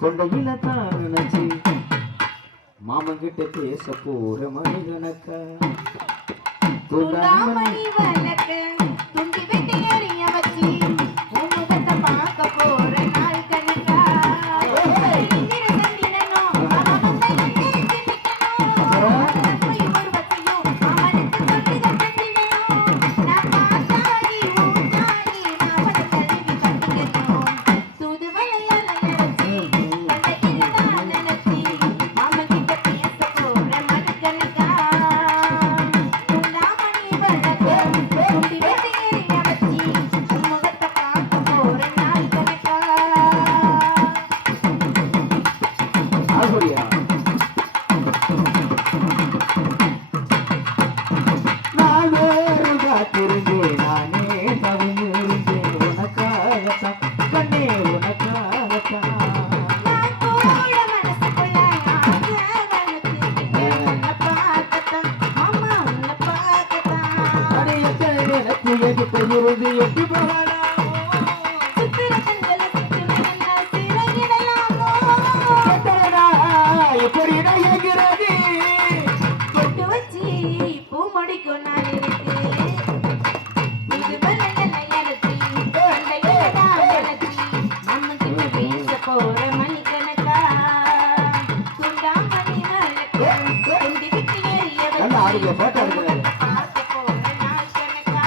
தொண்டையில தான் நினைச்சு மாமன் கிட்ட பேச போற மணிகணக்கா துண்டாமணி வழக்க துண்டி வெட்டி எறிய வச்சு உமுகத்தை பார்க்க போற நாள் கணக்கா எட்டி போகலாம் எப்படி இடைகிறது கொட்டு வச்சு பூ மடிக்கும் நான் இருக்கு இது நம்ம பேச போற மணிக்கணக்கா துண்டாமணி வழக்கு துண்டி விட்டு எறிய பார்க்க போற நாள் கணக்கா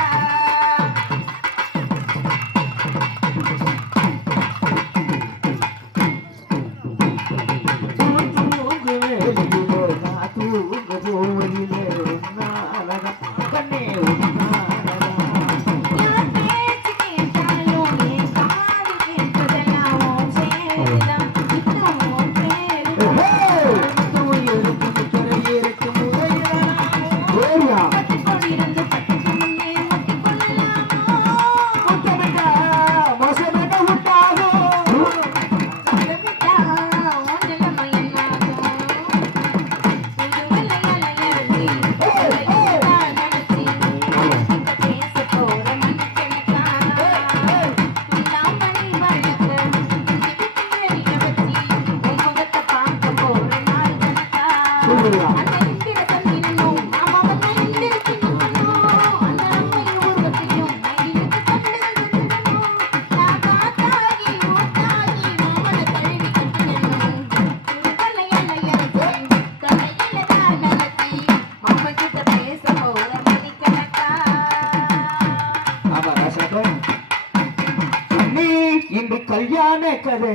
கல்யாண கதை